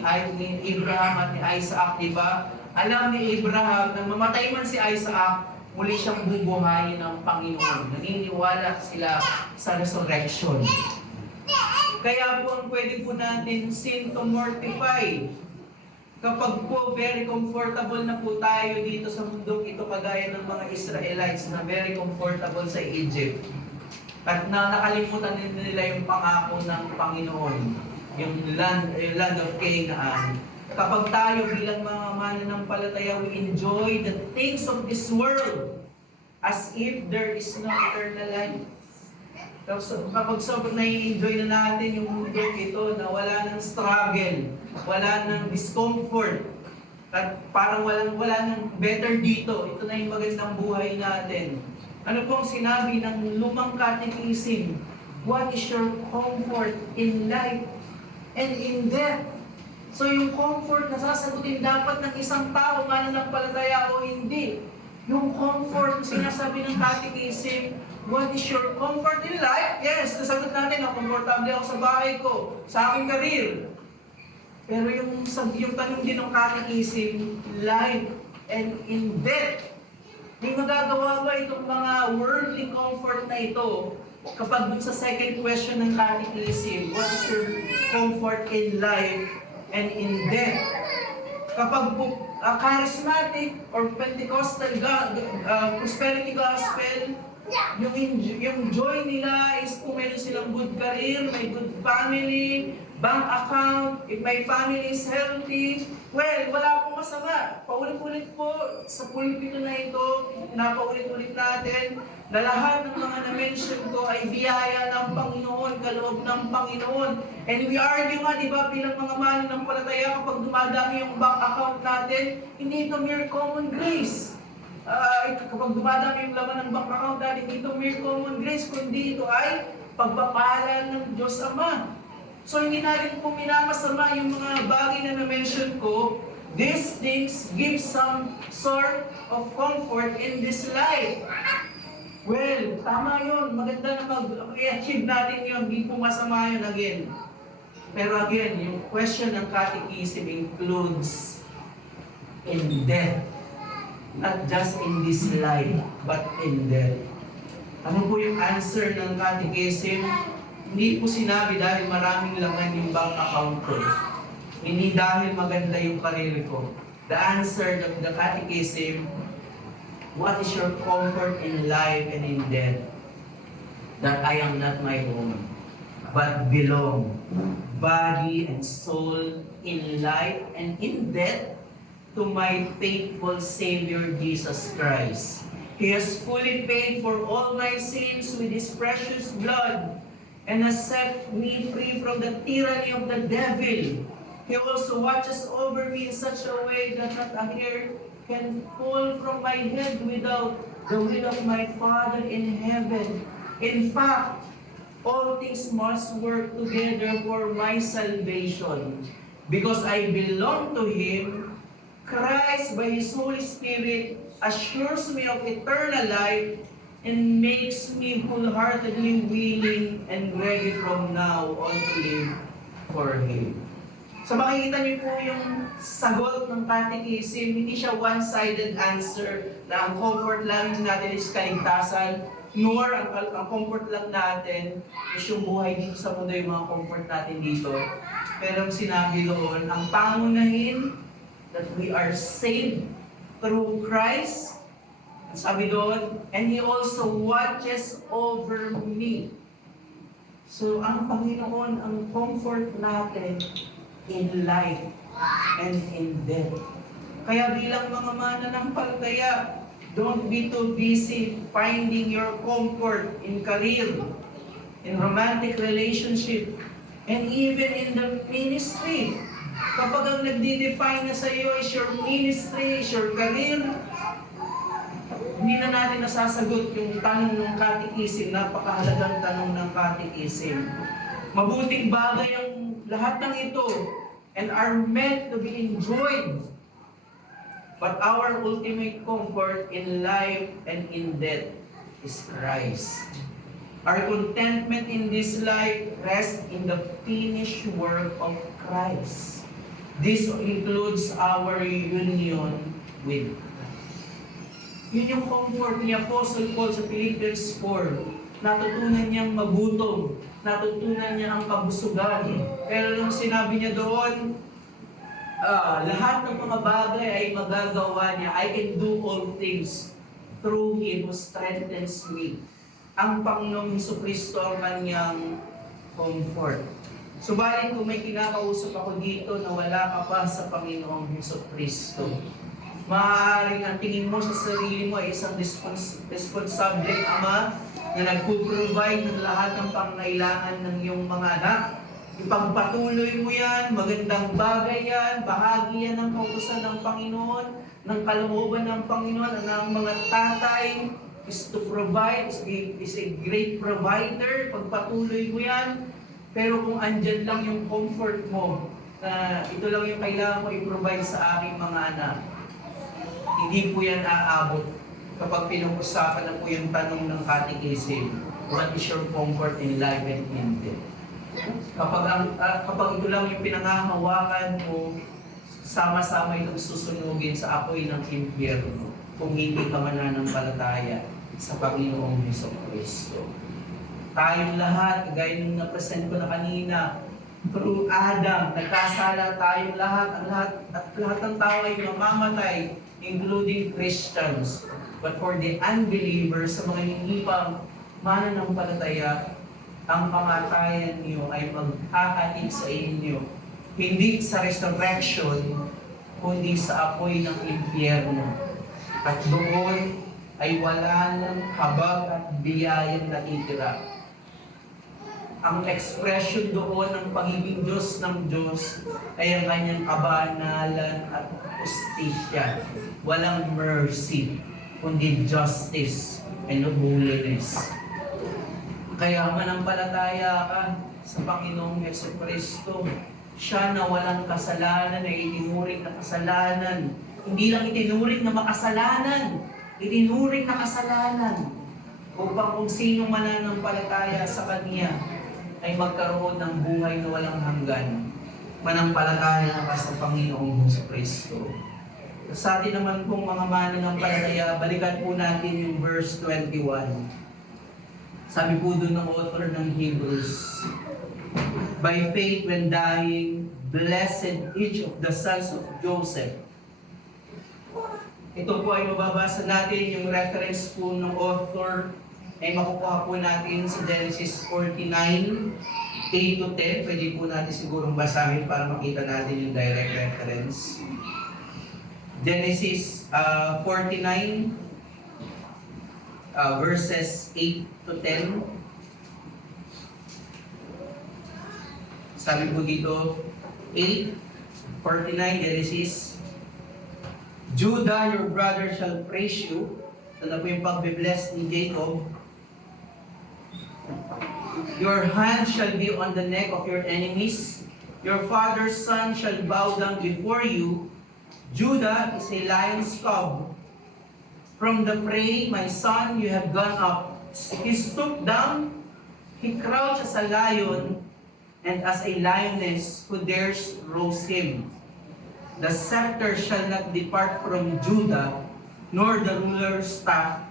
Abraham at ni Isaac, di ba? Alam ni Abraham na mamatay man si Isaac, muli siyang bubuhayin ng Panginoon. Naniniwala sila sa resurrection. Kaya po ang pwede po natin sin to mortify. Kapag po very comfortable na po tayo dito sa mundong ito, kagaya ng mga Israelites na very comfortable sa Egypt, at nakalimutan din nila yung pangako ng Panginoon, yung land of Canaan. Kapag tayo bilang mga mananampalataya, we enjoy the things of this world as if there is no eternal life. Kapag sobrang nai-enjoy na natin yung mundo ito na wala ng struggle, wala ng discomfort, at parang wala ng better dito, ito na yung magandang buhay natin. Ano pong sinabi ng lumang catechism? What is your comfort in life and in death? So yung comfort na sasagutin dapat ng isang tao, mananampalataya o hindi. Yung comfort, sinasabi ng catechism, what is your comfort in life? Yes, nasagot natin na komportable ako sa bahay ko, sa aking career. Pero yung tanong din ng catechism, life and in death. May magagawa ba itong mga worldly comfort na ito kapag dun sa second question ng catechism, what is your comfort in life and in death? Kapag charismatic or Pentecostal prosperity gospel, yung joy nila is kung meron silang good career, may good family, bank account, if my family is healthy, well, wala pong masama. Paulit-ulit po sa pulpito na ito, napaulit-ulit natin, na lahat ng mga na-mention ko ay biyaya ng Panginoon, kaloob ng Panginoon. And we argue nga, di ba, bilang mga mananampalataya, kapag dumadami yung bank account natin, hindi ito mere common grace. Kapag dumadami yung laman ng bank account natin, hindi ito mere common grace, kundi ito ay pagpapala ng Diyos Ama. So hindi natin po minamasama yung mga bagay na na-mention ko. These things give some sort of comfort in this life. Well, tama yun. Maganda na mag-achieve natin yun. Hindi po masama yun again. Pero again, yung question ng catechism includes in death. Not just in this life, but in death. Ano po yung answer ng catechism? Hindi po sinabi dahil maraming laman yung bank account ko. Hindi dahil maganda yung karir ko. the answer of the catechism, what is your comfort in life and in death? That I am not my own, but belong, body and soul, in life and in death, to my faithful Savior Jesus Christ. He has fully paid for all my sins with His precious blood and has set me free from the tyranny of the devil. He also watches over me in such a way that not a hair can fall from my head without the will of my Father in heaven. In fact, all things must work together for my salvation. Because I belong to Him, Christ, by His Holy Spirit, assures me of eternal life and makes me wholeheartedly willing and ready from now on to live for Him. So makikita niyo po yung sagot ng catechism, hindi siya one-sided answer na ang comfort lang natin is kaligtasan, nor ang comfort lang natin is yung buhay dito sa mundo, yung mga comfort natin dito. Pero ang sinabi doon, ang pangunahin that we are saved through Christ, sabi doon, and He also watches over me. So ang Panginoon, ang comfort natin in life and in death. Kaya bilang mga mananampalataya, don't be too busy finding your comfort in career, in romantic relationship, and even in the ministry. Kapag ang nagdi-define na sa iyo is your ministry, is your career, hindi na natin nasasagot yung tanong ng catechism, napakahalagang tanong ng catechism. Mabuting bagay ang lahat ng ito and are meant to be enjoyed. But our ultimate comfort in life and in death is Christ. Our contentment in this life rests in the finished work of Christ. This includes our union with Christ. Yun yung comfort ni Apostle Paul sa Philippians 4. Natutunan niyang magutom, natutunan niya ang kabusugan. Pero nung sinabi niya doon, lahat ng mga bagay ay magagawa niya. I can do all things through Him who strengthens me. Ang Panginoong Jesucristo ang kanyang comfort. Subalit kung may kinakausap ako dito na wala ka pa sa Panginoong Jesucristo, maaaring ang tingin mo sa sarili mo ay isang responsableng ama na nagpo-provide ng lahat ng pangangailangan ng iyong mga anak. Ipagpatuloy mo yan, magandang bagay yan, bahagi yan ng kautusan ng Panginoon, ng kalooban ng Panginoon, ng mga tatay is to provide, is a great provider, pagpatuloy mo yan. Pero kung andyan lang yung comfort mo, na ito lang yung kailangan mo i-provide sa aking mga anak, hindi po yan aabot kapag pinag-usapan na po yung tanong ng catechism, what is your comfort in life and in death? Kapag ito lang yung pinangahawakan mo, sama-sama itong susunugin sa apoy ng impyerno kung hindi ka mananampalataya sa Panginoong Jesucristo. Tayong lahat, gaya nung na-present ko na kanina, through Adam, nagkasala tayong lahat, at lahat ng tao ay mamamatay, including Christians. But for the unbelievers, sa mga hindi pa mananampalataya, ang kamatayan niyo ay maghahatid sa inyo, hindi sa resurrection, kundi sa apoy ng impyerno. At doon ay wala ng habag at biyayang natitira. Ang expression doon ng pagiging Diyos ng Diyos ay ang kanyang kabanalan at justisya. Walang mercy, kundi justice and holiness. Kaya manampalataya ka sa Panginoong Jesucristo. Siya na walang kasalanan, na itinuring na kasalanan. Hindi lang itinuring na makasalanan, itinuring na kasalanan. Upang kung sino mananampalataya sa Kanya ay magkaroon ng buhay na walang hanggan. Manampalataya ka sa Panginoong Jesucristo. Sa atin naman pong mga mananampalataya, balikan po natin yung verse 21. Sabi po doon ng author ng Hebrews, by faith when dying, blessed each of the sons of Joseph, Ito po ay mababasa natin, yung reference po ng author ay makukuha po natin sa Genesis 49, 8 to 10. Pwede po natin sigurong basahin para makita natin yung direct reference. Genesis 49, verses 8 to 10. Sabi po dito, 8:49 Genesis, Judah, your brother shall praise you. Ito na po yung pagbe-bless ni Jacob. Your hand shall be on the neck of your enemies. Your father's son shall bow down before you. Judah is a lion's cub. From the prey, my son, you have gone up. He stooped down, he crouched as a lion, and as a lioness who dares rouse him. The scepter shall not depart from Judah, nor the ruler's staff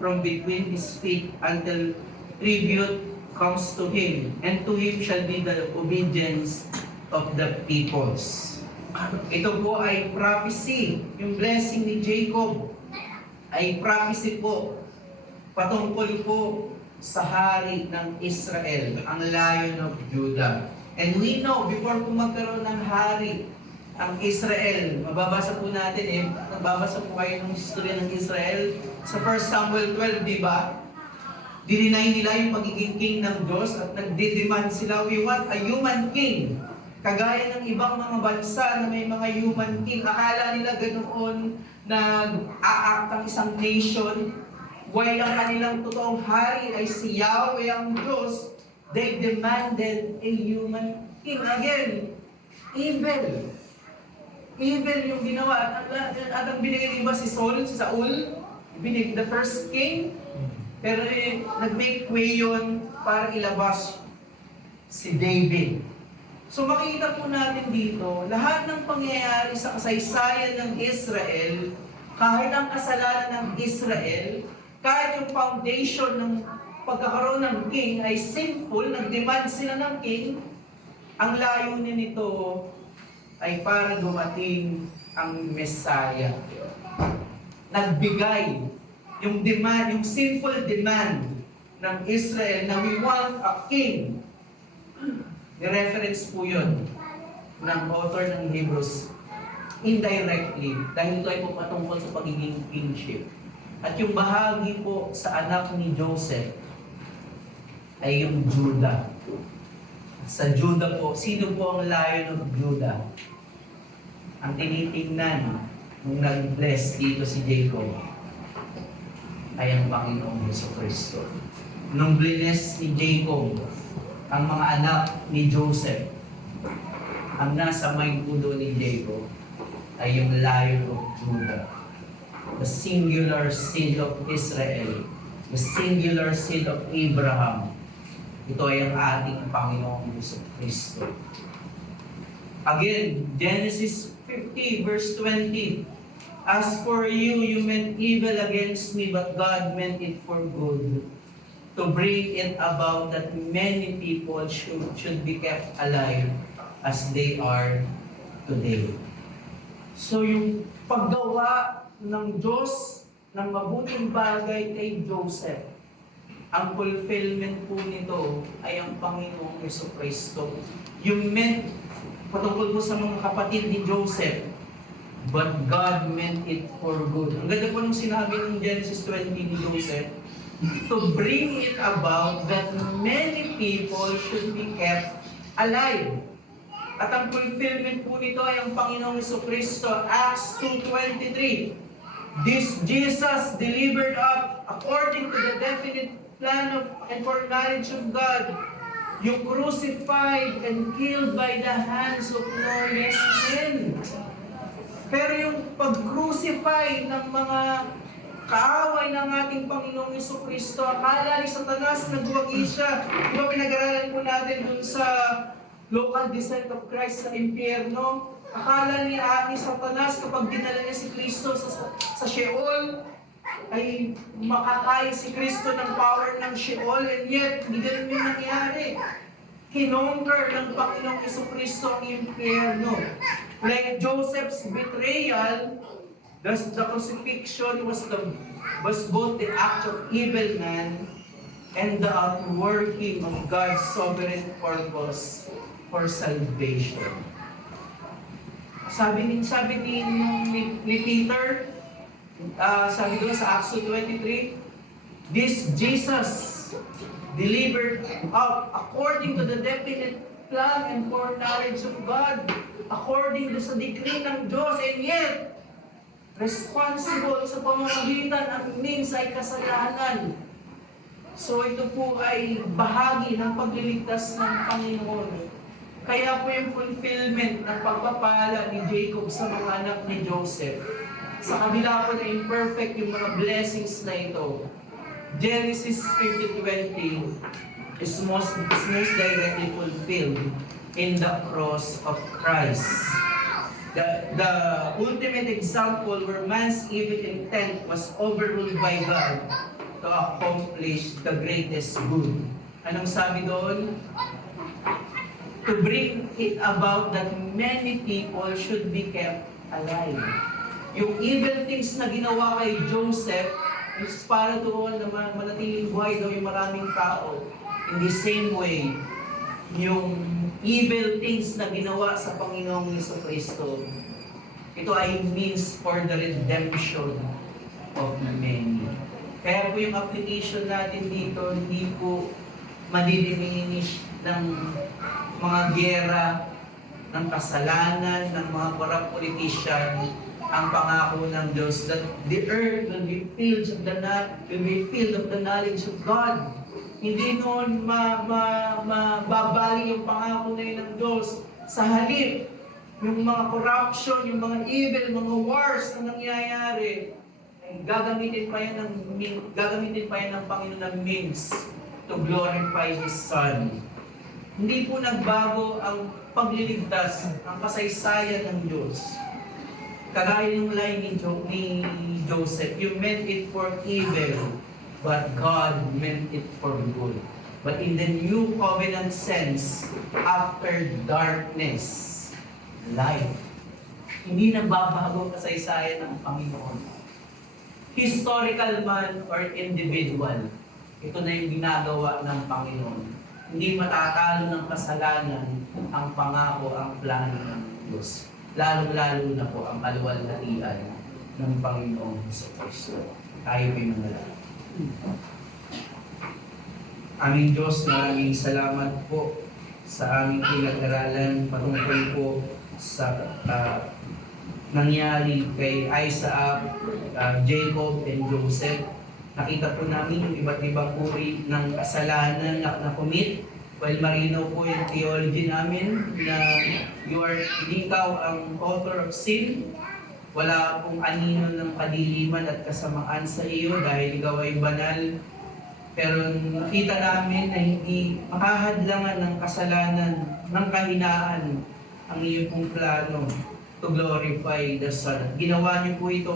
from between his feet until tribute comes to him, and to him shall be the obedience of the peoples. Ito po ay prophecy. Yung blessing ni Jacob ay prophecy po patungkol po sa hari ng Israel, ang Lion of Judah. And we know, before po magkaroon ng hari ang Israel, mababasa po natin nagbabasa po kayo ng history ng Israel sa 1 Samuel 12, di ba? Dininay nila yung pagiging king ng Diyos at nagdidemand sila, we want a human king. Kagaya ng ibang mga bansa na may mga human king, akala nila ganoon nag-a-act ang isang nation, while ang kanilang totoong hari ay si Yahweh ang Diyos, they demanded a human king. Again, evil. Evil yung ginawa. At ang binigay ba si Saul, si Saul, the first king, pero nag-make way yun para ilabas si David. So makikita po natin dito, lahat ng pangyayari sa kasaysayan ng Israel, kahit ang kasalanan ng Israel, kahit yung foundation ng pagkakaroon ng king ay sinful, nag-demand sila ng king, ang layunin nito ay para dumating ang Messiah. Nagbigay yung demand, yung sinful demand ng Israel na we want a king. I-reference po yun ng author ng Hebrews indirectly dahil ito ay po patungkol sa pagiging kingship. At yung bahagi po sa anak ni Joseph ay yung Judah. Sa Judah po, sino po ang Lion of Judah? Ang tinitingnan nung nag-bless dito si Jacob ay ang Panginoong Jesucristo. Nung bless ni Jacob ang mga anak ni Joseph, ang nasa may ulo ni Jacob ay yung Lion of Judah. The singular seed of Israel, the singular seed of Abraham. Ito ay ang ating Panginoong Jesucristo. Again, Genesis 50 verse 20. As for you, you meant evil against me, but God meant it for good, to bring it about that many people should be kept alive as they are today. So yung paggawa ng Diyos ng mabuting bagay kay Joseph, ang fulfillment po nito ay ang Panginoong Jesucristo. Yung meant, patungkol po sa mga kapatid ni Joseph, but God meant it for good. Ang ganda po nung sinabi ng Genesis 20 ni Joseph, to bring it about that many people should be kept alive. At ang fulfillment po nito ay ang Panginoong Jesucristo, Acts 2:23. This Jesus delivered up according to the definite plan of and foreknowledge of God, you crucified and killed by the hands of lawless men. Pero yung pag-crucify ng mga kaaway ng ating Panginoong Jesucristo, akala ni Satanas nagwagi siya. Di ba pinag-aralan po natin dun sa local descent of Christ sa impyerno? Akala ni Satanas kapag dinala niya si Kristo sa Sheol, ay makakaya si Kristo ng power ng Sheol, and yet, hindi ganun yung nangyari. Kinonquer ng Panginoong Jesucristo ang impyerno. Like Joseph's betrayal, Thus, the crucifixion was both the act of evil man and the outworking of God's sovereign purpose for salvation. Sabi ni Peter, sabi doon sa Acts 2:23, this Jesus delivered up according to the definite plan and foreknowledge of God, according to sa decree ng Diyos, and yet, responsible sa pamamagitan ang means ay kasalanan. So ito po ay bahagi ng pagliligtas ng Panginoon. Kaya po yung fulfillment ng pagpapala ni Jacob sa mga anak ni Joseph. Sa kabila po na imperfect yung mga blessings na ito, Genesis 50:20 is most directly fulfilled in the cross of Christ. The ultimate example where man's evil intent was overruled by God to accomplish the greatest good. Anong sabi doon? To bring it about that many people should be kept alive. Yung evil things na ginawa kay Joseph is para doon na manatiling buhay daw yung maraming tao. In the same way, yung evil things na ginawa sa Panginoong Jesucristo, ito ay means for the redemption of many. Kaya po yung application natin dito, hindi po madidiminish ng mga giyera, ng kasalanan, ng mga corrupt politician, ang pangako ng Diyos that the earth will be filled of the knowledge of God. Hindi noon mababali yung pangako na yun ng Diyos. Sa halip, yung mga corruption, yung mga evil, mga wars na nangyayari, ay gagamitin pa yan ng Panginoon ng means to glorify His Son. Hindi po nagbago ang pagliligtas, ang kasaysayan ng Diyos. Kagaya ng line ni Joseph, you meant it for evil, but God meant it for good. But in the new covenant sense, after darkness, light. Hindi nagbabago ang kasaysayan ng Panginoon. Historical man or individual, ito na yung ginagawa ng Panginoon. Hindi matatalo ng kasalanan ang pangako, ang plano ng Diyos. Lalong-lalo na po ang kaluwalhatian ng Panginoong Jesucristo. Tayo ay manalangin. Aming Diyos, maraming salamat po sa aming pinag-aralan patungkol po sa nangyari kay Isaac, Jacob, and Joseph. Nakita po namin yung iba't ibang uri ng kasalanan na na-commit. While marino po yung theology namin na hindi ikaw ang author of sin, wala pong anino ng kadiliman at kasamaan sa iyo dahil ikaw ay banal. Pero nakita namin na hindi makahadlangan ng kasalanan, ng kahinaan ang iyong pong plano to glorify the Son. At ginawa niyo po ito,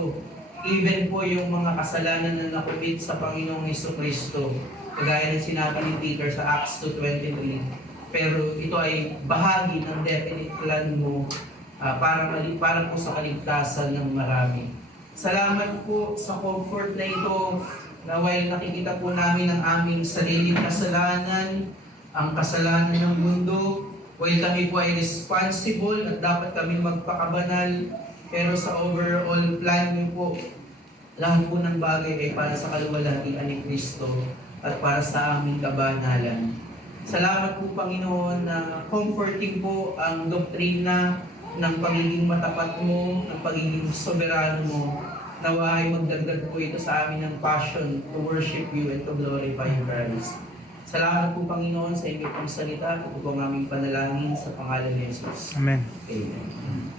even po yung mga kasalanan na nakumit sa Panginoong Jesucristo, kagaya ng sinabi ni Peter sa Acts 2:23. Pero ito ay bahagi ng definite plan mo para po sa kaligtasan ng marami. Salamat po sa comfort na ito na while nakikita po namin ang aming sariling kasalanan, ang kasalanan ng mundo, while kami po ay responsible at dapat kami magpakabanal, pero sa overall plan niyo po, lahat po ng bagay ay para sa kaluwalhatian ni Kristo at para sa aming kabanalan. Salamat po Panginoon na comforting po ang doktrina ng pagiging matapat mo, ng pagiging soberano mo. Nawa ay magdagdag po ito sa amin ng passion to worship you and to glorify Christ. Salamat po Panginoon sa inyong pong salita. Ito po ang aming panalangin sa pangalan ni Jesus. Amen. Amen.